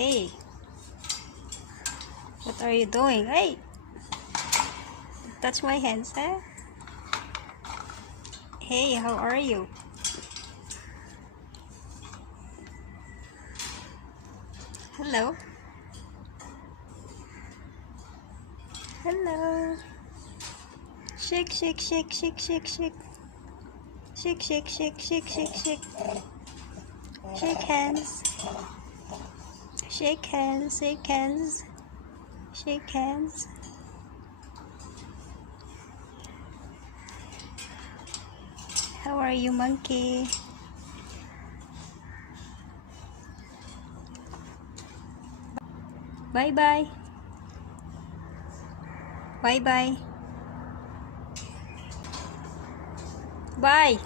Hey, what are you doing? Hey, touch my hands, eh? Hey, how are you? Hello. Hello. Shake, shake, shake, shake, shake, shake. Shake, shake, shake, shake, shake, shake. Shake hands. Shake hands, shake hands. Shake hands. How are you, monkey? Bye bye. Bye bye. Bye.